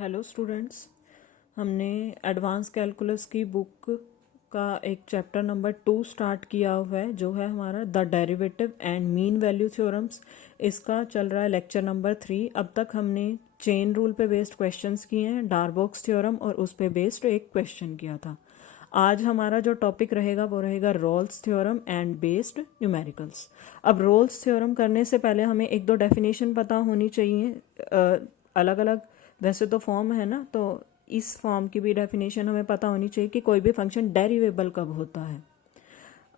Hello students, हमने advance calculus की book का एक चैप्टर नंबर 2 स्टार्ट किया हुआ है जो है हमारा the derivative and mean value theorems. इसका चल रहा है लेक्चर नंबर 3। अब तक हमने चेन रूल पे बेस्ड क्वेश्चंस किए हैं, डार्बोक्स थ्योरम और उस पे बेस्ड एक क्वेश्चन किया था। आज हमारा जो टॉपिक रहेगा वो रहेगा Rolle's theorem and based numericals. अब रोल्स थ्योरम करने से पहले हमें एक दो डेफिनेशन पता होनी चाहिए। अलग अलग वैसे तो फॉर्म है ना, तो इस फॉर्म की भी डेफिनेशन हमें पता होनी चाहिए कि कोई भी फंक्शन डेरिवेबल कब होता है।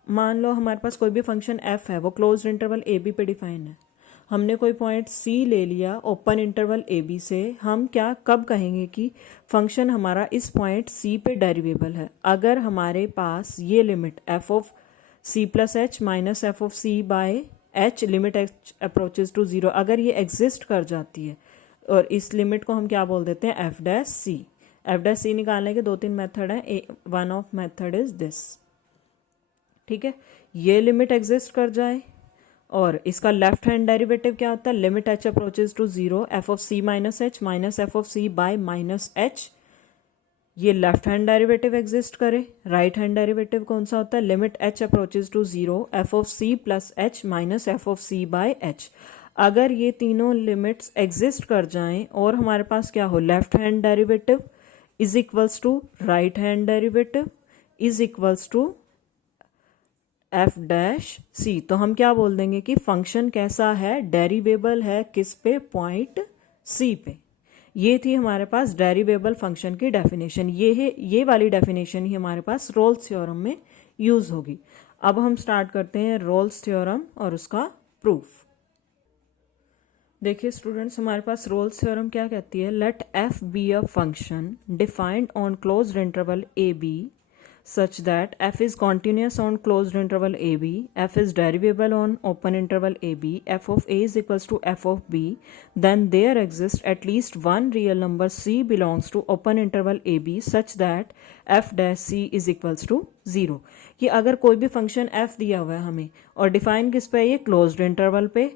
मान लो हमारे पास कोई भी फंक्शन f है, वो क्लोज्ड इंटरवल a b पे डिफाइन है। हमने कोई पॉइंट c ले लिया ओपन इंटरवल a b से, हम क्या कब कहेंगे कि फंक्शन हमारा इस पॉइंट c पे डेरिवेबल है? अगर हमारे पास ये limit f of c plus h minus f of c by h limit h approaches to 0 अगर ये एग्जिस्ट कर जाती है, और इस लिमिट को हम क्या बोल देते हैं? एफ डैश सी। एफ डैश सी निकालने के दो तीन मेथड हैं, one of method is this. ठीक है, ये लिमिट एग्जिस्ट कर जाए और इसका लेफ्ट हैंड डेरिवेटिव क्या होता है? Limit h approaches to 0 f of c minus f of c by minus h. ये लेफ्ट हैंड डेरिवेटिव एग्जिस्ट करे। राइट हैंड डेरिवेटिव कौन सा होता है? Limit h approaches to 0 f of c plus h minus f of c by h. अगर ये तीनों limits exist कर जाएं और हमारे पास क्या हो? Left hand derivative is equals to right hand derivative is equals to f dash c, तो हम क्या बोल देंगे कि फंक्शन कैसा है? डेरिवेबल है। किस पे? पॉइंट सी पे। ये थी हमारे पास डेरिवेबल फंक्शन की डेफिनेशन। ये वाली डेफिनेशन ही हमारे पास रोल्स थ्योरम में यूज होगी। अब हम स्टार्ट करते हैं रोल्स थ्योरम और उसका प्रूफ। देखिए स्टूडेंट्स, हमारे पास रोल्स थ्योरम क्या कहती है? Let f be a function defined on closed interval A b such that f is continuous on closed interval ab, f is derivable on open interval ab, f of a is equals to f of b, then there exists at least one real number c belongs to open interval ab such that f dash c is equals to 0। कि अगर कोई भी function f दिया हुआ है हमें और define किस पे? ये क्लोज्ड इंटरवल पे,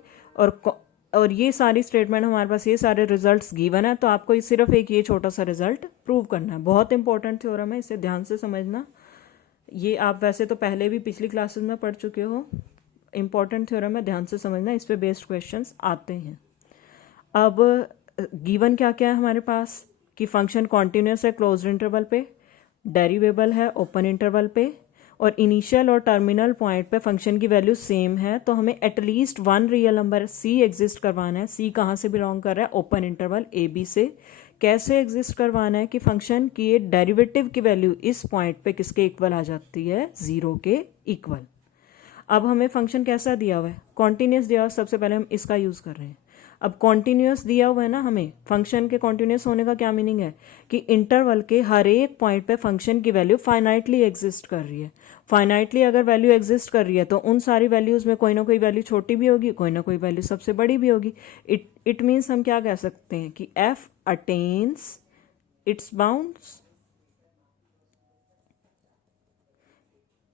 और ये सारी स्टेटमेंट हमारे पास, ये सारे रिजल्ट्स गिवन है, तो आपको सिर्फ एक ये छोटा सा रिजल्ट प्रूव करना है। बहुत इंपॉर्टेंट थ्योरम है, इसे ध्यान से समझना। ये आप वैसे तो पहले भी पिछली क्लासेस में पढ़ चुके हो। इंपॉर्टेंट थ्योरम है, ध्यान से समझना, इस पे बेस्ड क्वेश्चंस आते हैं। अब गिवन क्या क्या है हमारे पास? कि फंक्शन कॉन्टिन्यूस है क्लोज्ड इंटरवल पे, डेरिवेबल है ओपन इंटरवल पे, और इनिशियल और टर्मिनल पॉइंट पे फंक्शन की वैल्यू सेम है। तो हमें at least one real number c exist करवाना है। सी कहाँ से बिलोंग कर रहा है? ओपन इंटरवल ए बी से। कैसे एग्जिस्ट करवाना है? कि फंक्शन की डेरिवेटिव की वैल्यू इस पॉइंट पे किसके इक्वल आ जाती है? 0 के इक्वल। अब हमें फंक्शन कैसा दिया हुआ है? कॉन्टिन्यूस दिया हुआ। सबसे पहले हम इसका यूज कर रहे हैं। अब कॉन्टिन्यूस दिया हुआ है ना, हमें फंक्शन के कॉन्टिन्यूस होने का क्या मीनिंग है? कि इंटरवल के हर एक पॉइंट पे फंक्शन की वैल्यू फाइनाइटली एग्जिस्ट कर रही है। फाइनाइटली अगर वैल्यू एग्जिस्ट कर रही है तो उन सारी वैल्यूज में कोई ना कोई वैल्यू छोटी भी होगी, कोई ना कोई वैल्यू सबसे बड़ी भी होगी। इट मीन्स हम क्या कह सकते हैं कि एफ अटेन्स इट्स बाउंड्स,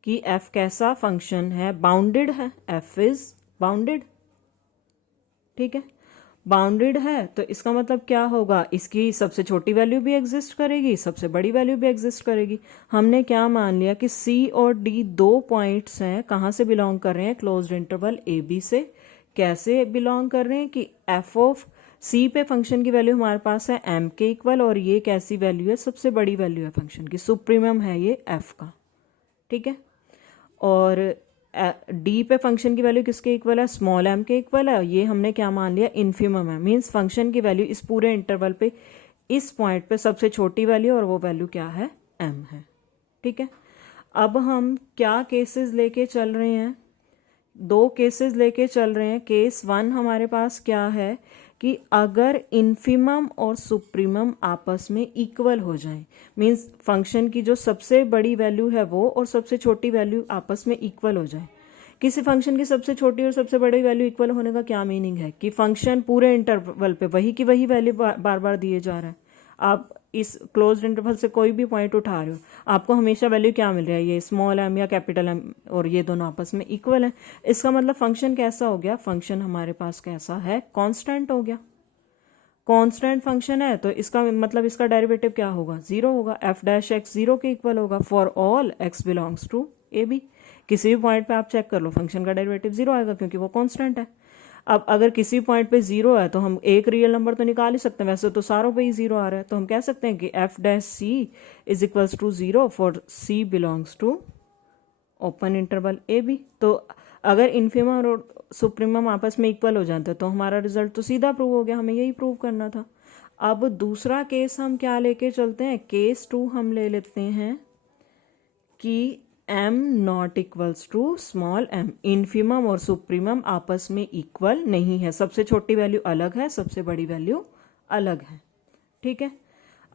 कि f कैसा फंक्शन है? बाउंडेड है। f is bounded. ठीक है, बाउंडेड है तो इसका मतलब क्या होगा? इसकी सबसे छोटी वैल्यू भी एग्जिस्ट करेगी, सबसे बड़ी वैल्यू भी एग्जिस्ट करेगी। हमने क्या मान लिया कि c और d दो पॉइंट्स हैं, कहाँ से बिलोंग कर रहे हैं? क्लोज्ड इंटरवल ए बी से। कैसे बिलोंग कर रहे हैं? कि f ऑफ c पे फंक्शन की वैल्यू हमारे पास है m के इक्वल, और ये कैसी वैल्यू है? सबसे बड़ी वैल्यू है फंक्शन की, सुप्रीमम है ये f का। ठीक है, और डी पे फंक्शन की वैल्यू किसके इक्वल है? स्मॉल एम के इक्वल है। ये हमने क्या मान लिया? इन्फिमम है। मीन्स फंक्शन की वैल्यू इस पूरे इंटरवल पे इस पॉइंट पे सबसे छोटी वैल्यू, और वो वैल्यू क्या है? एम है। ठीक है, अब हम क्या केसेस लेके चल रहे हैं? दो केसेस लेके चल रहे हैं। केस 1 हमारे पास क्या है? कि अगर इन्फिमम और सुप्रीमम आपस में इक्वल हो जाएं, मींस फंक्शन की जो सबसे बड़ी वैल्यू है वो और सबसे छोटी वैल्यू आपस में इक्वल हो जाए। किसी फंक्शन की सबसे छोटी और सबसे बड़ी वैल्यू इक्वल होने का क्या मीनिंग है? कि फंक्शन पूरे इंटरवल पे वही की वही वैल्यू बार बार दिए जा रहा है। आप इस क्लोज्ड इंटरवल से कोई भी पॉइंट उठा रहे हो, आपको हमेशा वैल्यू क्या मिल रहा है? ये स्मॉल एम या कैपिटल एम, और ये दोनों आपस में इक्वल है। इसका मतलब फंक्शन कैसा हो गया? फंक्शन हमारे पास कैसा है? कांस्टेंट हो गया। कांस्टेंट फंक्शन है तो इसका मतलब इसका डेरिवेटिव क्या होगा, 0 होगा। एफ डैश एक्स 0 के इक्वल होगा for all x belongs to a b. किसी भी पॉइंट पे आप चेक कर लो फंक्शन का डेरिवेटिव 0 आएगा क्योंकि वो कांस्टेंट है। अब अगर किसी पॉइंट पे 0 है तो हम एक रियल नंबर तो निकाल ही सकते हैं, वैसे तो सारों पे ही 0 आ रहा है, तो हम कह सकते हैं कि f dash c is equals to 0 for c belongs to open interval A b. तो अगर इन्फिमम और सुप्रीमम आपस में इक्वल हो जाते तो हमारा रिजल्ट तो सीधा प्रूव हो गया, हमें यही प्रूव करना था। अब दूसरा केस हम क्या लेके चलते हैं, केस 2 हम ले लेते हैं कि m naught equals to small m, infimum और सुप्रीमम आपस में इक्वल नहीं है, सबसे छोटी वैल्यू अलग है, सबसे बड़ी वैल्यू अलग है। ठीक है,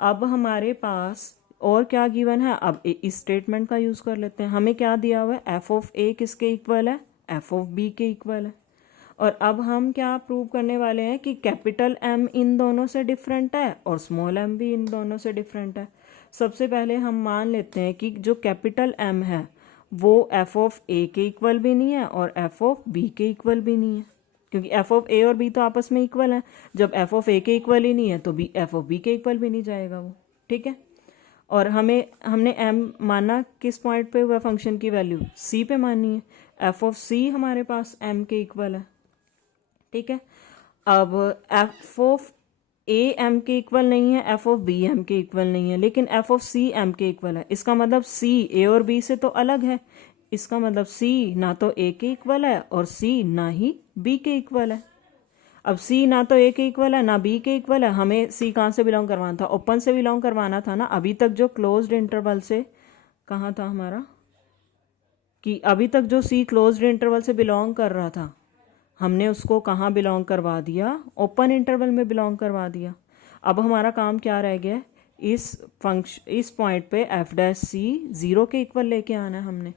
अब हमारे पास और क्या गिवन है, अब इस स्टेटमेंट का यूज कर लेते हैं। हमें क्या दिया हुआ है, एफ ऑफ ए किसके इक्वल है, एफ ऑफ बी के इक्वल है। और अब हम क्या प्रूव करने वाले हैं कि कैपिटल एम इन दोनों से डिफरेंट है और स्मॉल एम भी इन दोनों से डिफरेंट है। सबसे पहले हम मान लेते हैं कि जो कैपिटल एम है वो एफ ऑफ ए के इक्वल भी नहीं है और एफ ऑफ बी के इक्वल भी नहीं है, क्योंकि एफ ऑफ ए और बी तो आपस में इक्वल है। जब एफ ऑफ ए के इक्वल ही नहीं है तो बी एफ ऑफ बी के इक्वल भी नहीं जाएगा वो। ठीक है, और हमने m माना किस पॉइंट पे हुआ, फंक्शन की वैल्यू c पे मानी है, एफ ऑफ c हमारे पास m के इक्वल है। ठीक है, अब एफ ऑफ a m के इक्वल नहीं है, एफ ऑफ b m के इक्वल नहीं है, लेकिन एफ ऑफ c m के इक्वल है। इसका मतलब c a और b से तो अलग है, इसका मतलब c ना तो a के इक्वल है और c ना ही b के इक्वल है। अब c ना तो a के इक्वल है ना b के इक्वल है, हमें c कहाँ से बिलोंग करवाना था, ओपन से बिलोंग करवाना था ना। अभी तक जो क्लोज्ड इंटरवल से कहाँ था हमारा, कि अभी तक जो c क्लोज्ड इंटरवल से बिलोंग कर रहा था हमने उसको कहाँ बिलोंग करवा दिया, ओपन इंटरवल में बिलोंग करवा दिया। अब हमारा काम क्या रह गया, इस पॉइंट पे एफ डैश सी 0 के इक्वल लेके आना है हमने।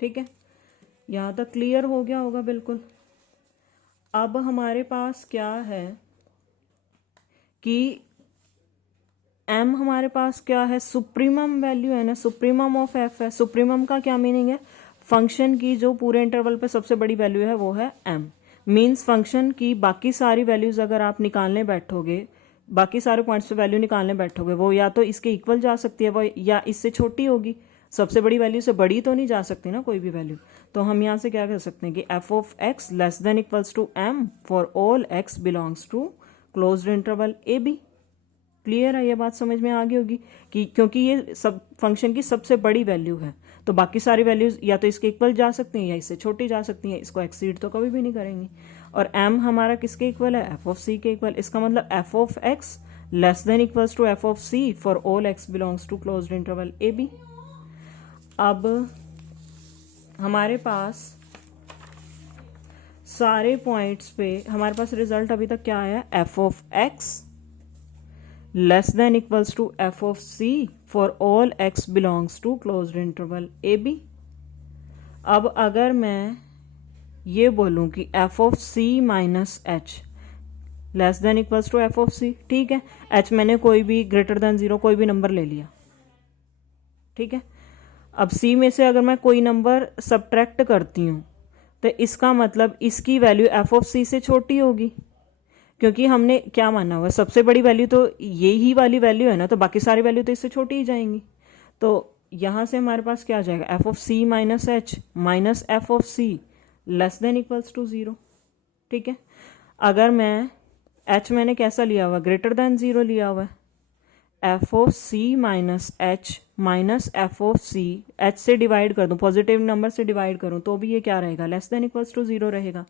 ठीक है, यहाँ तक क्लियर हो गया होगा बिल्कुल। अब हमारे पास क्या है कि m हमारे पास क्या है, सुप्रीमम वैल्यू है ना, सुप्रीमम ऑफ f है। सुप्रीमम का क्या मीनिंग है, फंक्शन की जो पूरे इंटरवल पे सबसे बड़ी वैल्यू है वो है m। मीन्स फंक्शन की बाकी सारी वैल्यूज अगर आप निकालने बैठोगे, बाकी सारे पॉइंट्स पे वैल्यू निकालने बैठोगे, वो या तो इसके इक्वल जा सकती है वो, या इससे छोटी होगी। सबसे बड़ी वैल्यू से बड़ी तो नहीं जा सकती ना कोई भी वैल्यू। तो हम यहाँ से क्या कर सकते हैं कि f of x less than equals to m for all x belongs to closed interval A b. Clear है, ये बात समझ में आ गई होगी कि क्योंकि ये सब फंक्शन की सबसे बड़ी वैल्यू है तो बाकी सारी वैल्यूज या तो इसके इक्वल जा सकती हैं या इससे छोटी जा सकती हैं, इसको एक्सीड तो कभी भी नहीं करेंगी। और m हमारा किसके इक्वल है, एफ ऑफ सी के इक्वल। इसका मतलब f of x less than equals to f of c for all x belongs to closed interval A b. अब हमारे पास सारे पॉइंट्स पे हमारे पास रिजल्ट अभी तक क्या आया, f of x less than equals to f of c for all x belongs to closed interval A b. अब अगर मैं ये बोलूं कि f of c minus h less than equals to f of c, ठीक है, H मैंने कोई भी ग्रेटर देन 0 कोई भी नंबर ले लिया। ठीक है, अब c में से अगर मैं कोई नंबर सब्ट्रैक्ट करती हूँ तो इसका मतलब इसकी वैल्यू एफ ऑफ सी से छोटी होगी, क्योंकि हमने क्या माना हुआ, सबसे बड़ी वैल्यू तो यही वाली वैल्यू है ना, तो बाकी सारी वैल्यू तो इससे छोटी ही जाएंगी। तो यहाँ से हमारे पास क्या आ जाएगा, f of c minus h minus f of c less than equals to 0। ठीक है, अगर मैं एच मैंने कैसा लिया हुआ, ग्रेटर देन 0 लिया हुआ है, F of c minus f of c, h से डिवाइड कर दूं, पॉजिटिव नंबर से डिवाइड करूं तो भी ये क्या रहेगा, लेस देन इक्वल्स टू 0 रहेगा।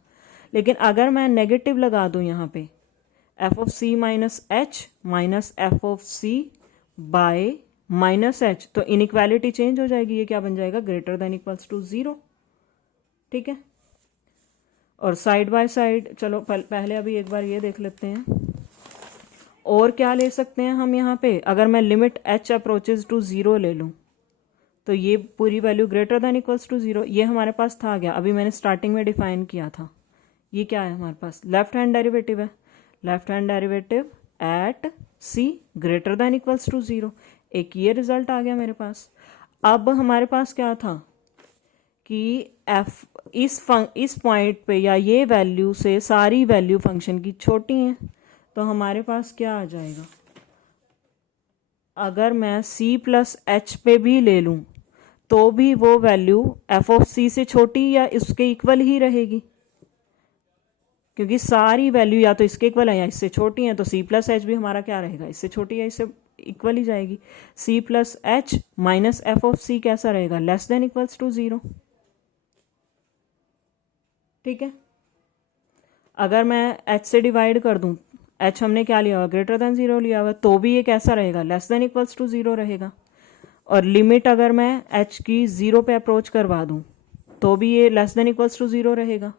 लेकिन अगर मैं नेगेटिव लगा दूं यहाँ पे, f of c minus f of c by minus h, तो इनइक्वालिटी चेंज हो जाएगी, ये क्या बन जाएगा, ग्रेटर देन इक्वल्स टू 0। ठीक है, और साइड बाय साइड चलो पहले अभी एक बार ये देख लेते हैं और क्या ले सकते हैं हम यहाँ पे। अगर मैं लिमिट h अप्रोचेज टू 0 ले लूँ तो ये पूरी value greater than equals to 0, ये हमारे पास था गया, अभी मैंने स्टार्टिंग में डिफाइन किया था। ये क्या है हमारे पास, लेफ्ट हैंड डेरिवेटिव है, left hand derivative at c greater than equals to 0, एक ये रिजल्ट आ गया मेरे पास। अब हमारे पास क्या था कि f इस पॉइंट पे या ये वैल्यू से सारी वैल्यू फंक्शन की छोटी हैं, तो हमारे पास क्या आ जाएगा, अगर मैं c प्लस एच पे भी ले लूँ तो भी वो वैल्यू एफ ऑफ सी से छोटी या इसके इक्वल ही रहेगी, क्योंकि सारी वैल्यू या तो इसके इक्वल है या इससे छोटी है, तो c प्लस एच भी हमारा क्या रहेगा, इससे छोटी या इससे इक्वल ही जाएगी। c plus h minus f of c कैसा रहेगा, लेस देन इक्वल्स टू 0। ठीक है, अगर मैं h से डिवाइड कर दूं, h हमने क्या लिया हुआ, ग्रेटर देन 0 लिया हुआ, तो भी ये कैसा रहेगा, लेस देन इक्वल्स टू 0 रहेगा। और लिमिट अगर मैं h की 0 पे अप्रोच करवा दूं तो भी ये लेस देन इक्वल्स टू 0 रहेगा।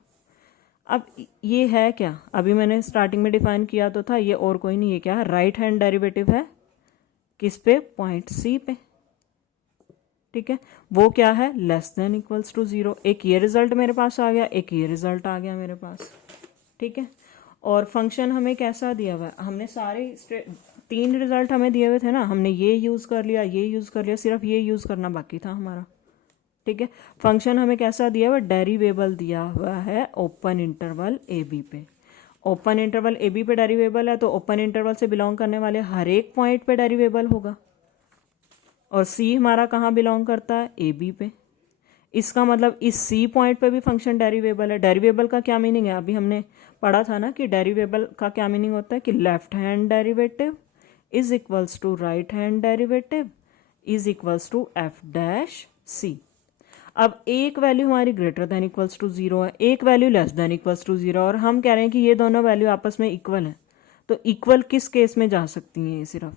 अब ये है क्या, अभी मैंने स्टार्टिंग में डिफाइन किया तो था, ये और कोई नहीं, ये क्या है, राइट हैंड डेरिवेटिव है किस पे, पॉइंट सी पे। ठीक है, वो क्या है, लेस देन इक्वल्स टू 0। एक ये रिजल्ट मेरे पास आ गया, एक ये रिजल्ट आ गया मेरे पास। ठीक है, और फंक्शन हमें कैसा दिया हुआ है, हमने सारे 3 रिजल्ट हमें दिए हुए थे ना, हमने ये यूज़ कर लिया, ये यूज़ कर लिया, सिर्फ ये यूज़ करना बाकी था हमारा। ठीक है, फंक्शन हमें कैसा दिया हुआ, डेरिवेबल दिया हुआ है ओपन इंटरवल ए बी पे। ओपन इंटरवल ए बी पे डेरिवेबल है, तो ओपन इंटरवल से बिलोंग करने वाले हर एक पॉइंट पे डेरिवेबल होगा, और सी हमारा कहाँ बिलोंग करता है, ए बी पे। इसका मतलब इस सी पॉइंट पे भी फंक्शन डेरिवेबल है। डेरिवेबल का क्या मीनिंग है, अभी हमने पढ़ा था ना कि डेरिवेबल का क्या मीनिंग होता है, कि left hand derivative is equals to right hand derivative is equals to f dash c. अब एक वैल्यू हमारी ग्रेटर देन इक्वल्स टू 0 है, एक value less than equals to 0, और हम कह रहे हैं कि ये दोनों वैल्यू आपस में इक्वल हैं। तो इक्वल किस केस में जा सकती हैं, ये सिर्फ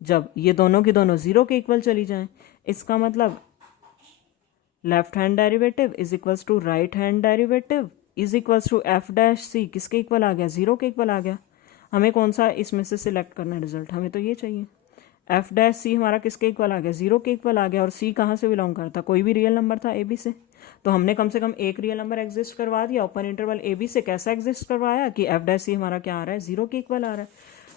जब ये दोनों की दोनों 0 के इक्वल चली जाएं। इसका मतलब left hand derivative is equals to right hand derivative is equals to f dash c, किसके इक्वल आ गया, 0 के इक्वल आ गया। हमें कौन सा इसमें से सिलेक्ट करना है रिजल्ट, हमें तो ये चाहिए। एफ डैश सी हमारा किसके इक्वल आ गया, 0 के इक्वल आ गया, और सी कहाँ से बिलोंग करता, कोई भी रियल नंबर था ए बी से, तो हमने कम से कम एक रियल नंबर एग्जिस्ट करवा दिया ओपन इंटरवल ए बी से। कैसा एग्जिस्ट करवाया कि एफ डैश सी हमारा क्या आ रहा है, 0 के इक्वल आ रहा है।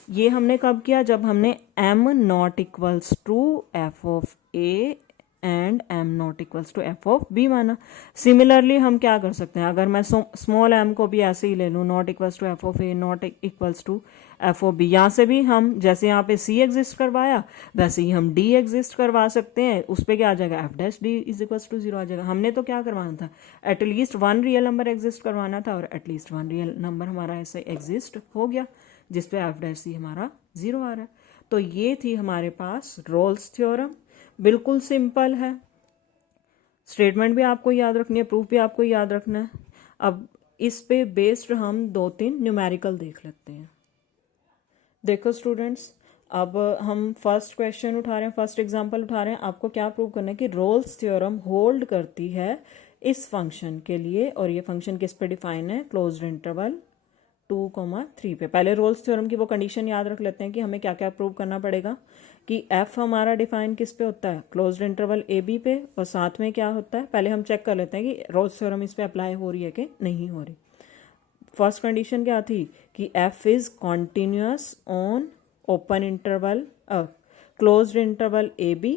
ये हमने कब किया, जब हमने m naught equals to f of a and m naught equals to f of b माना। सिमिलरली हम क्या कर सकते हैं, अगर मैं स्मॉल m को भी ऐसे ही ले लूँ, naught equals to f of a naught equals to f of b, यहाँ से भी हम जैसे यहाँ पे c एग्जिस्ट करवाया वैसे ही हम d एग्जिस्ट करवा सकते हैं। उस पर क्या आ जाएगा, f dash d is equals to 0 आ जाएगा। हमने तो क्या करवाना था, एटलीस्ट 1 रियल नंबर एग्जिस्ट करवाना था, और एटलीस्ट 1 रियल नंबर हमारा ऐसे एग्जिस्ट हो गया जिस पे एफ डैश सी हमारा 0 आ रहा है। तो ये थी हमारे पास रोल्स थ्योरम, बिल्कुल सिंपल है। स्टेटमेंट भी आपको याद रखनी है, प्रूफ भी आपको याद रखना है। अब इस पे बेस्ड हम 2-3 न्यूमेरिकल देख लेते हैं। देखो स्टूडेंट्स, अब हम फर्स्ट क्वेश्चन उठा रहे हैं, फर्स्ट एग्जांपल उठा रहे हैं। आपको क्या प्रूव करना है कि रोल्स थ्योरम होल्ड करती है इस फंक्शन के लिए, और ये फंक्शन किस पे डिफाइन है, क्लोज्ड इंटरवल 2,3 पे। पहले रोल्स थ्योरम की वो कंडीशन याद रख लेते हैं कि हमें क्या क्या प्रूव करना पड़ेगा, कि f हमारा डिफाइन किस पे होता है, क्लोज्ड इंटरवल ए बी पे, और साथ में क्या होता है, पहले हम चेक कर लेते हैं कि रोल्स थ्योरम इस पे अप्लाई हो रही है कि नहीं हो रही। फर्स्ट कंडीशन क्या थी कि f is continuous on open interval closed interval A b,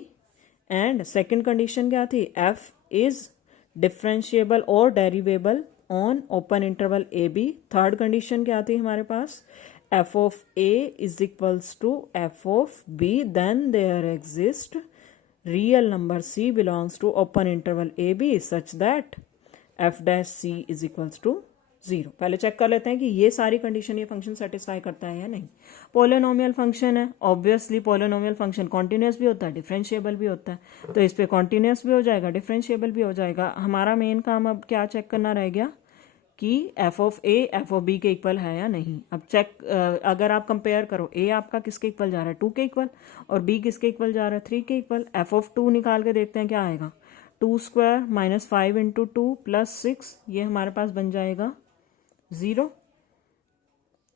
and second condition क्या थी, f इज डिफरेंशिएबल और derivable on open interval A b. Third condition क्या थी हमारे पास, f of a is equals to f of b, then there exist real number c belongs to open interval A b such that f dash c is equals to 0। पहले check कर लेते हैं कि ये सारी कंडीशन ये function satisfy करता है या नहीं। पोलिनोमियल फंक्शन है, ऑब्वियसली पोलिनोमियल फंक्शन कॉन्टिन्यूस भी होता है, डिफरेंशिएबल भी होता है, तो इस पे कॉन्टिन्यूस भी हो जाएगा, डिफरेंशिएबल भी हो जाएगा। हमारा मेन काम अब क्या चेक करना रह गया कि f of a f of b के इक्वल है या नहीं। अब चेक अगर आप कंपेयर करो, ए आपका किसके इक्वल जा रहा है, 2 के इक्वल, और बी किसके इक्वल जा रहा है, 3 के इक्वल। एफ ऑफ 2 निकाल के देखते हैं क्या आएगा, 2 स्क्वायर माइनस 5 इंटू 2 प्लस 6, ये हमारे पास बन जाएगा 0।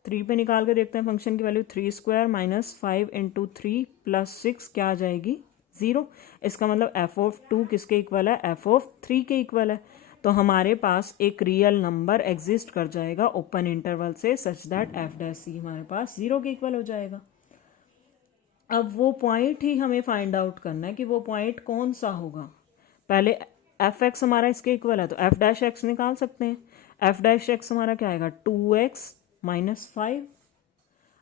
3 पे निकाल के देखते हैं फंक्शन की value, 3 square minus 5 into 3 plus 6 क्या आ जाएगी, 0। इसका मतलब एफ ऑफ 2 किसके इक्वल है, एफ ऑफ 3 के इक्वल है। तो हमारे पास एक रियल नंबर एग्जिस्ट कर जाएगा ओपन इंटरवल से सच दैट एफ डैश सी हमारे पास 0 के इक्वल हो जाएगा। अब वो पॉइंट ही हमें फाइंड आउट करना है कि वो पॉइंट कौन सा होगा। पहले एफ एक्स हमारा इसके इक्वल है तो एफ डैश एक्स निकाल सकते हैं। एफ डैश एक्स हमारा क्या आएगा, 2x माइनस 5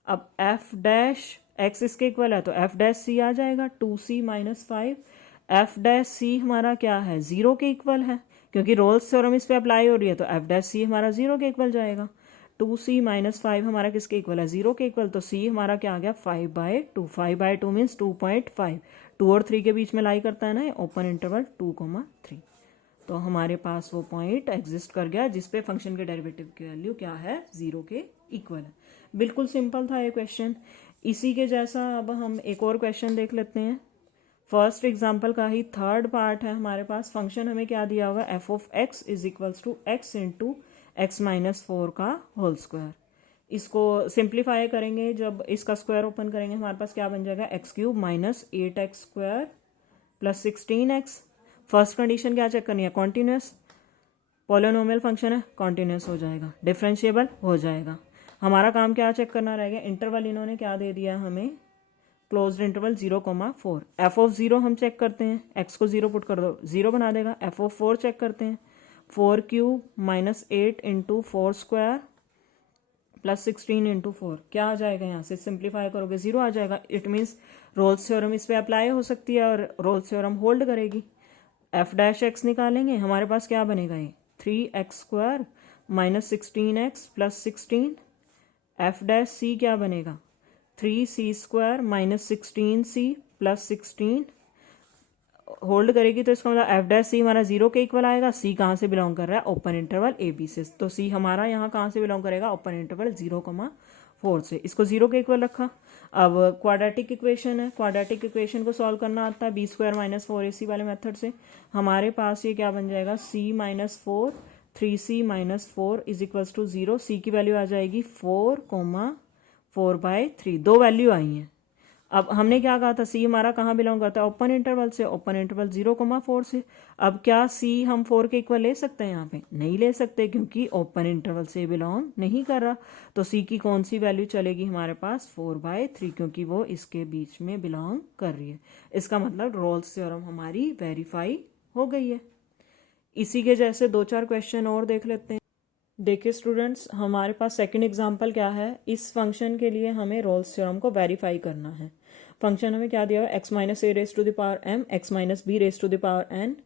अब एफ डैश एक्स इसके इक्वल है तो एफ डैश सी आ जाएगा 2c माइनस 5। एफ डैश सी हमारा क्या है, 0 के इक्वल है, क्योंकि रोल्स थ्योरम इस पे अप्लाई हो रही है, तो एफ डैश सी हमारा 0 के इक्वल जाएगा। 2c माइनस 5 हमारा किसके इक्वल है, 0 के इक्वल, तो c हमारा क्या आ गया 5/2। 5/2 मीन्स 2.5, 2 और 3 के बीच में लाई करता है ना ये ओपन इंटरवल 2,3। तो हमारे पास वो पॉइंट एग्जिस्ट कर गया जिसपे फंक्शन के डेरिवेटिव की वैल्यू क्या है, 0 के इक्वल है। बिल्कुल सिंपल था ये क्वेश्चन। इसी के जैसा अब हम एक और क्वेश्चन देख लेते हैं। फर्स्ट एग्जाम्पल का ही थर्ड पार्ट है हमारे पास। फंक्शन हमें क्या दिया होगा, f of x is equals to x into x minus 4 का होल स्क्वायर। इसको सिंप्लीफाई करेंगे, जब इसका स्क्वायर ओपन करेंगे हमारे पास क्या बन जाएगा, x cube minus 8x square plus 16x। First condition क्या चेक करनी है, कॉन्टिन्यूस। पॉलिनोमियल फंक्शन है, कॉन्टिन्यूस हो जाएगा, डिफरेंशिएबल हो जाएगा। हमारा काम क्या चेक करना रहेगा, इंटरवल इन्होंने क्या दे दिया हमें, क्लोज्ड इंटरवल 0,4। एफ ऑफ 0 हम चेक करते हैं, एक्स को 0 पुट कर दो 0 बना देगा। एफ ऑफ 4 चेक करते हैं, 4 cube minus 8 into 4 square plus 16 into 4, क्या आ जाएगा, यहाँ से सिंप्लीफाई करोगे 0 आ जाएगा। इट मीन्स रोल्स थ्योरम इस पर अप्लाई हो सकती है और रोल्स थ्योरम होल्ड करेगी। एफ डैश एक्स निकालेंगे, हमारे पास क्या बनेगा, ये 3x square minus 16x plus 16। F dash c क्या बनेगा, 3c square minus 16c plus 16। Hold करेगी तो इसका मतलब एफ डैश सी हमारा 0 के इक्वल आएगा। सी कहाँ से बिलोंग कर रहा है, ओपन इंटरवल ए बी से, तो सी हमारा यहाँ कहाँ से बिलोंग करेगा, ओपन इंटरवल 0,4 से। इसको 0 के इक्वल रखा। अब क्वाड्रेटिक इक्वेशन है, क्वाड्रेटिक इक्वेशन को सॉल्व करना आता है बी स्क्वायर माइनस 4ac वाले मेथड से। हमारे पास ये क्या बन जाएगा, c minus 4 3c minus 4 is equals to 0। सी की वैल्यू आ जाएगी 4,4/3, दो वैल्यू आई हैं। अब हमने क्या कहा था, सी हमारा कहाँ बिलोंग करता है, ओपन इंटरवल से, ओपन इंटरवल 0,4 से। अब क्या सी हम 4 के इक्वल ले सकते हैं, यहाँ पे नहीं ले सकते क्योंकि ओपन इंटरवल से बिलोंग नहीं कर रहा। तो सी की कौन सी वैल्यू चलेगी हमारे पास, 4/3, क्योंकि वो इसके बीच में बिलोंग कर रही है। इसका मतलब रोल्स थ्योरम हमारी वेरीफाई हो गई है। इसी के जैसे 2-4 क्वेश्चन और देख लेते हैं। देखिए स्टूडेंट्स, हमारे पास सेकंड एग्जांपल क्या है, इस फंक्शन के लिए हमें रोल्स थ्योरम को वेरीफाई करना है। फंक्शन हमें क्या दिया हुआ है, x minus a raise to the power m, x minus b raise to the power n,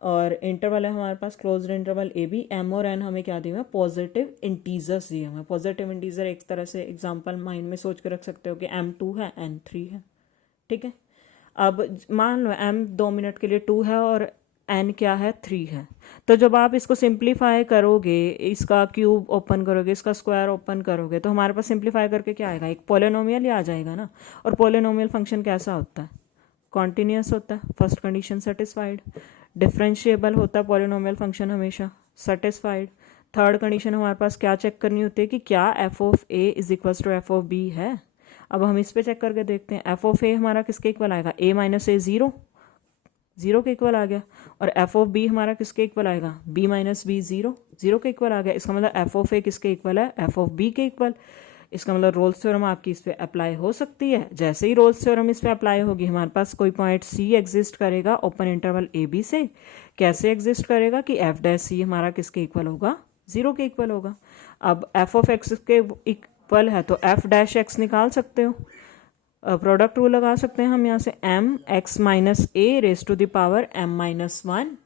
और इंटरवल है हमारे पास क्लोज्ड इंटरवल ए बी। एम और एन हमें क्या दिए हुए हैं, पॉजिटिव इंटीजर्स दिए हुए हैं। पॉजिटिव इंटीजर एक तरह से एग्जांपल माइंड में सोच के रख सकते हो कि m2 है n3 है, ठीक है। अब मान लो m 2 मिनट के लिए 2 है और n क्या है, 3 है। तो जब आप इसको सिंप्लीफाई करोगे, इसका क्यूब ओपन करोगे, इसका स्क्वायर ओपन करोगे, तो हमारे पास सिंप्लीफाई करके क्या आएगा, एक पॉलिनोमियल ही आ जाएगा ना। और पॉलिनोमियल फंक्शन कैसा होता है, कॉन्टिन्यूस होता है, फर्स्ट कंडीशन सेटिस्फाइड। डिफरेंशिएबल होता है पॉलिनोमियल फंक्शन हमेशा, सेटिस्फाइड। थर्ड कंडीशन हमारे पास क्या चेक करनी होती है कि क्या f of a is equals to f of b है। अब हम इस पे चेक करके देखते हैं, एफ ऑफ ए हमारा किसके इक्वल आएगा, ए माइनस ए 0 के इक्वल आ गया। और एफ ऑफ बी हमारा किसके इक्वल आएगा, बी माइनस बी 0 के इक्वल आ गया। इसका मतलब एफ ऑफ ए किसके इक्वल है, एफ ऑफ बी के इक्वल। इसका मतलब रोल्स थ्योरम आपकी इस पर अप्लाई हो सकती है। जैसे ही रोल्स थ्योरम इस पर अप्लाई होगी, हमारे पास कोई पॉइंट सी एग्जिस्ट करेगा ओपन इंटरवल ए बी से। कैसे एग्जिस्ट करेगा कि एफ डैश सी हमारा किसके इक्वल होगा, 0 के इक्वल होगा। अब एफ ऑफ एक्स के इक्वल है तो एफ डैश एक्स निकाल सकते हो, प्रोडक्ट रूल लगा सकते हैं हम यहाँ से, m x minus a raise to the power M minus 1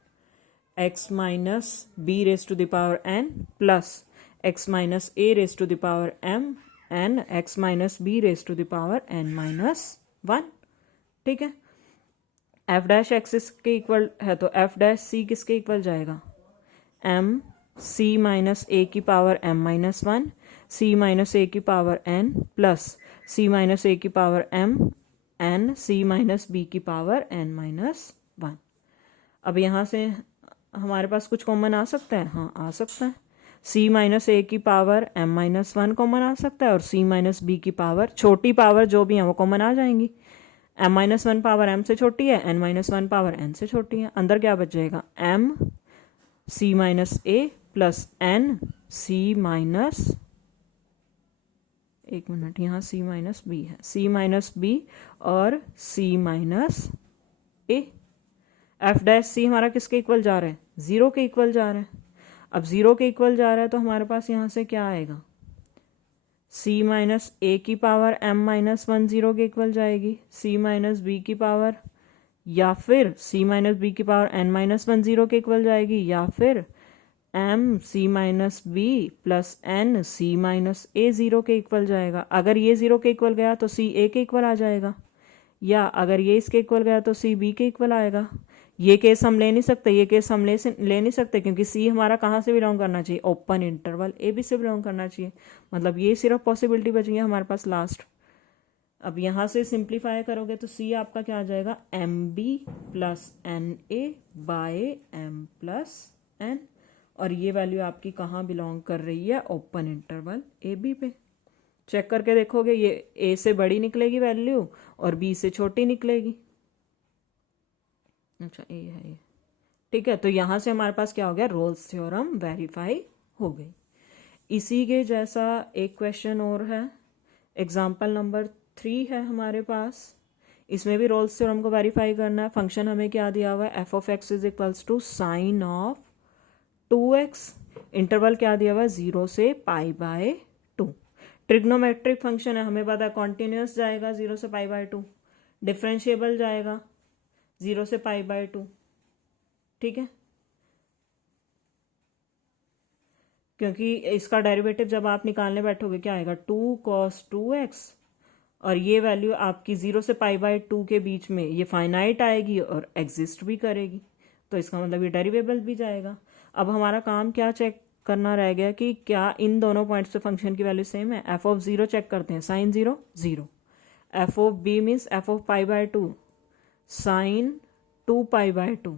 x minus b raise to the power N plus x minus a raise to the power M n x minus b raise to the power N minus 1, ठीक है। F dash x के equal है तो F dash c किसके equal जाएगा, M C minus A की power M minus 1 C minus A की power N plus C minus A की power M N C minus B की पावर एन माइनस 1। अब यहाँ से हमारे पास कुछ कॉमन आ सकता है, हाँ आ सकता है। सी माइनस ए की पावर एम माइनस 1 कॉमन आ सकता है और सी माइनस बी की पावर, छोटी पावर जो भी है वो कॉमन आ जाएंगी। एम माइनस 1 पावर एम से छोटी है, एन माइनस 1 पावर एन से छोटी है। अंदर क्या बच जाएगा, एम सी माइनस ए प्लस एन सी माइनस, एक मिनट, यहाँ सी माइनस बी है, सी माइनस बी और सी माइनस ए। एफ डैश सी हमारा किसके इक्वल जा रहा है, 0 के इक्वल जा रहा है। अब 0 के इक्वल जा रहा है तो हमारे पास यहाँ से क्या आएगा, सी माइनस ए की पावर m माइनस 1 0 के इक्वल जाएगी, सी माइनस बी की पावर, या फिर सी माइनस बी की पावर n माइनस 1 0 के इक्वल जाएगी, या फिर m सी माइनस बी प्लस n सी माइनस ए 0 के इक्वल जाएगा। अगर ये 0 के इक्वल गया तो सी ए के इक्वल आ जाएगा, या अगर ये इसके इक्वल गया तो सी बी के इक्वल आएगा। ये केस हम ले नहीं सकते, ये केस हम ले नहीं सकते, क्योंकि सी हमारा कहाँ से बिलोंग करना चाहिए, ओपन इंटरवल ए बी से बिलोंग करना चाहिए। मतलब ये सिर्फ पॉसिबिलिटी बची है हमारे पास लास्ट। अब यहाँ से सिंप्लीफाई करोगे तो सी आपका क्या आ जाएगा, M B plus N A by M plus N, और ये वैल्यू आपकी कहाँ बिलोंग कर रही है, ओपन इंटरवल ए बी पे। चेक करके देखोगे ये ए से बड़ी निकलेगी वैल्यू और बी से छोटी निकलेगी। अच्छा ए है ये, ठीक है। तो यहाँ से हमारे पास क्या हो गया, रोल्स थ्योरम वेरीफाई हो गई। इसी के जैसा एक क्वेश्चन और है, एग्जाम्पल नंबर 3 है हमारे पास। इसमें भी रोल्स थ्योरम को वेरीफाई करना है। फंक्शन हमें क्या दिया हुआ है, F of x is equals to sine of 2x, interval क्या दिया हुआ है 0 से π/2। ट्रिग्नोमेट्रिक फंक्शन है, हमें पता है कॉन्टिन्यूस जाएगा 0 से π/2, डिफरेंशिएबल जाएगा 0 से π/2, ठीक है। क्योंकि इसका डेरिवेटिव जब आप निकालने बैठोगे क्या आएगा, 2 cos 2x, और ये वैल्यू आपकी 0 से π/2 के बीच में ये फाइनाइट आएगी और एग्जिस्ट भी करेगी, तो इसका मतलब ये डेरिवेबल भी जाएगा। अब हमारा काम क्या चेक करना रह गया कि क्या इन दोनों पॉइंट्स पे फंक्शन की वैल्यू सेम है। एफ ऑफ 0 चेक करते हैं, sine 0 0, f of b means f of π/2 sine 2π/2,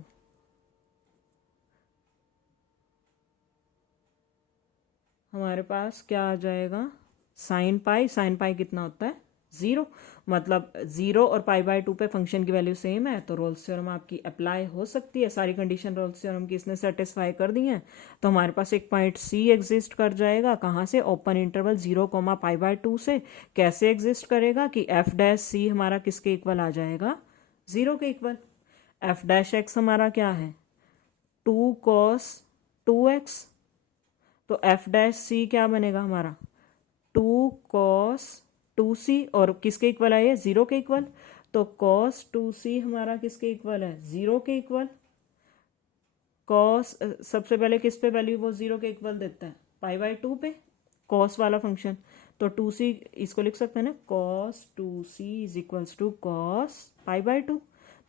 हमारे पास क्या आ जाएगा, साइन पाई कितना होता है 0, मतलब 0 और π/2 पे फंक्शन की वैल्यू सेम है, तो रोल्स थ्योरम आपकी अप्लाई हो सकती है। सारी कंडीशन रोल्स थ्योरम की इसने सेटिस्फाई कर दी हैं। तो हमारे पास एक पॉइंट सी एग्जिस्ट कर जाएगा, कहाँ से, ओपन इंटरवल 0 π/2 से। कैसे एग्जिस्ट करेगा कि एफ डैश सी हमारा किसके इक्वल आ जाएगा, 0 के इक्वल। एफ डैश एक्स हमारा क्या है, 2 cos 2x, तो एफ डैश सी क्या बनेगा हमारा, 2 cos 2c, और किसके इक्वल है ये, 0 के इक्वल। तो cos 2c हमारा किसके इक्वल है, 0 के इक्वल। cos सबसे पहले किस पे वैल्यू वो 0 के इक्वल देता है, π/2 पे, cos वाला फंक्शन। तो 2c इसको लिख सकते हैं ना, cos 2c is equals to cos π/2।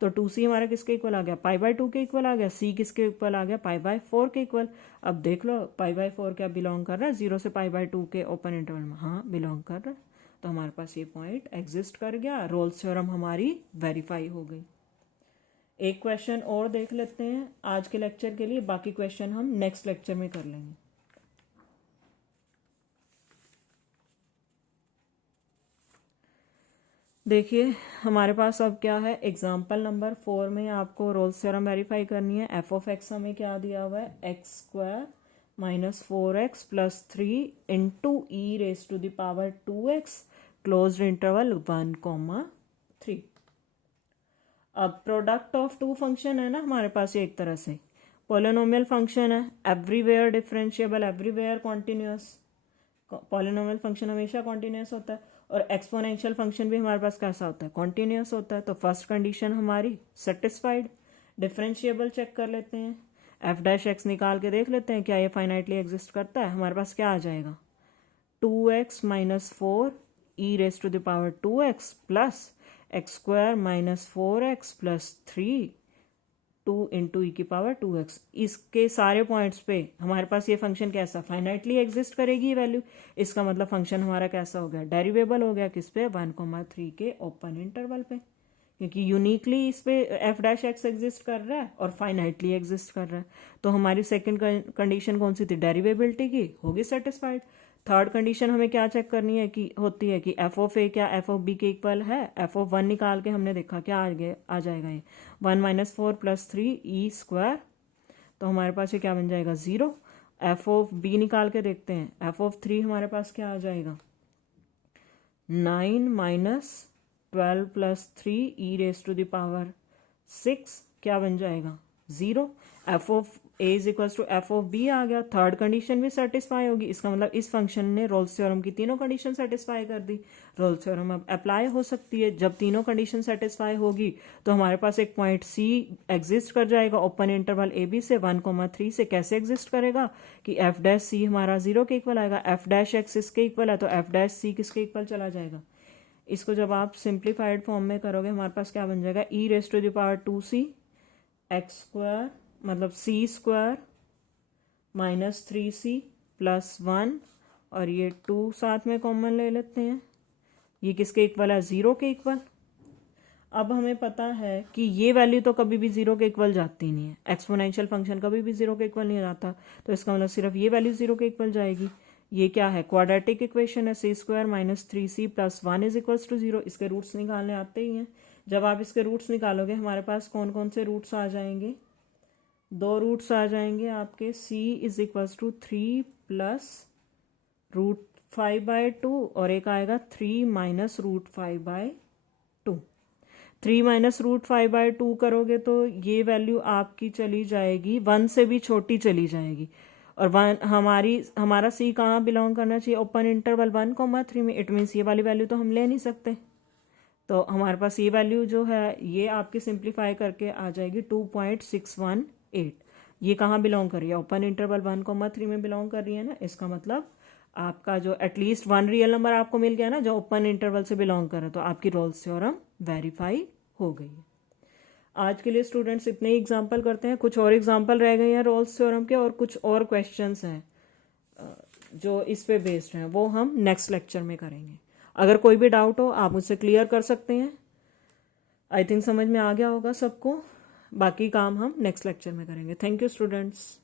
तो 2c हमारा किसके इक्वल आ गया, π/2 के इक्वल आ गया। c किसके इक्वल आ गया, π/4 के इक्वल। अब देख लो π/4 क्या बिलोंग कर रहा है 0 से π/2 के ओपन इंटरवल में, हाँ बिलोंग कर रहा है। तो हमारे पास ये पॉइंट एग्जिस्ट कर गया, रोल्स थ्योरम हमारी वेरीफाई हो गई। एक क्वेश्चन और देख लेते हैं आज के लेक्चर के लिए, बाकी क्वेश्चन हम नेक्स्ट लेक्चर में कर लेंगे। देखिए हमारे पास अब क्या है, एग्जाम्पल नंबर 4 में आपको रोल्स थ्योरम वेरीफाई करनी है। एफ ऑफ एक्स हमें क्या दिया हुआ है, x² minus 4x plus 3 into E raise to the power 2x, closed interval 1, 3। अब प्रोडक्ट ऑफ टू फंक्शन है ना हमारे पास, ये एक तरह से पॉलिनोमियल फंक्शन है, everywhere differentiable, everywhere continuous. Polynomial function हमेशा कॉन्टिन्यूस होता है, और एक्सपोनेंशियल फंक्शन भी हमारे पास कैसा होता है, कॉन्टिन्यूस होता है। तो फर्स्ट कंडीशन हमारी सेटिस्फाइड। डिफरेंशिएबल चेक कर लेते हैं, एफ डैश एक्स निकाल के देख लेते हैं क्या ये फाइनाइटली एग्जिस्ट करता है। हमारे पास क्या आ जाएगा, 2x minus 4 e raise to the power 2x plus x² minus 4x plus 3 2 into e की पावर 2x। इसके सारे पॉइंट्स पे हमारे पास ये फंक्शन कैसा, फाइनाइटली एग्जिस्ट करेगी ये वैल्यू। इसका मतलब फंक्शन हमारा कैसा हो गया, डेरिवेबल हो गया किस पे, 1, 3 के ओपन इंटरवल पे, क्योंकि यूनिकली इस पे एफ डैश एक्स एग्जिस्ट कर रहा है और फाइनाइटली एग्जिस्ट कर रहा है। तो हमारी सेकंड कंडीशन कौन सी थी, डेरिवेबिलिटी की, होगी सेटिस्फाइड। थर्ड कंडीशन हमें क्या चेक करनी है कि होती है कि एफ ऑफ ए क्या एफ ऑफ बी के इक्वल है। एफ ऑफ 1 निकाल के हमने देखा क्या आ जाएगा ये 1 माइनस 4 प्लस 3 ई स्क्वायर। तो हमारे पास ये क्या बन जाएगा 0। एफ ऑफ बी निकाल के देखते हैं, एफ ऑफ 3 हमारे पास क्या आ जाएगा 9 minus 12 plus 3 e raise to the power 6 क्या बन जाएगा 0। F of a is equal to f of b आ गया, थर्ड कंडीशन भी सेटिस्फाई होगी। इसका मतलब इस फंक्शन ने रोल्स थ्योरम की तीनों कंडीशन सेटिस्फाई कर दी। रोल्स थ्योरम अब अप्लाई हो सकती है। जब तीनों कंडीशन सेटिस्फाई होगी तो हमारे पास एक पॉइंट सी एग्जिस्ट कर जाएगा ओपन इंटरवल ए बी से 1,3 से। कैसे एग्जिस्ट करेगा कि एफ डैश सी हमारा 0 के इक्वल आएगा, एफ डैश एक्स इसके इक्वल है, तो एफ डैश सी किसके इक्वल चला जाएगा। इसको जब आप सिंप्लीफाइड फॉर्म में करोगे हमारे पास क्या बन जाएगा, e raise to the power 2c x square मतलब c square minus 3c plus 1, और ये 2 साथ में कॉमन ले लेते हैं। ये किसके इक्वल है, 0 के इक्वल। अब हमें पता है कि ये वैल्यू तो कभी भी 0 के इक्वल जाती नहीं है, एक्सपोनेंशियल फंक्शन कभी भी 0 के इक्वल नहीं जाता, तो इसका मतलब सिर्फ ये वैल्यू 0 के इक्वल जाएगी। ये क्या है, क्वाड्रेटिक इक्वेशन है, c square minus 3c plus 1 is equals to 0। इसके रूट्स निकालने आते ही हैं। जब आप इसके रूट्स निकालोगे हमारे पास कौन कौन से रूट्स आ जाएंगे, 2 रूट्स आ जाएंगे आपके, c is equals to 3 plus √5/2 और एक आएगा 3 माइनस √5/2। 3 माइनस √5/2 करोगे तो ये वैल्यू आपकी चली जाएगी 1 से भी छोटी चली जाएगी। और हमारा c कहाँ बिलोंग करना चाहिए, ओपन इंटरवल 1,3 में। इट मीन्स ये वाली वैल्यू तो हम ले नहीं सकते, तो हमारे पास ये वैल्यू जो है ये आपकी सिंप्लीफाई करके आ जाएगी 2.618। ये कहाँ बिलोंग कर रही है, ओपन इंटरवल 1,3 में बिलोंग कर रही है ना। इसका मतलब आपका जो एटलीस्ट 1 रियल नंबर आपको मिल गया ना जो ओपन इंटरवल से बिलोंग करे, तो आपकी रोल्स थ्योरम वेरीफाई हो गई है। आज के लिए स्टूडेंट्स इतने ही एग्जाम्पल करते हैं। कुछ और एग्जाम्पल रह गए हैं रोल्स थ्योरम के, और कुछ और क्वेश्चंस हैं जो इस पे बेस्ड हैं, वो हम नेक्स्ट लेक्चर में करेंगे। अगर कोई भी डाउट हो आप मुझसे क्लियर कर सकते हैं। आई थिंक समझ में आ गया होगा सबको। बाकी काम हम नेक्स्ट लेक्चर में करेंगे। Thank you students.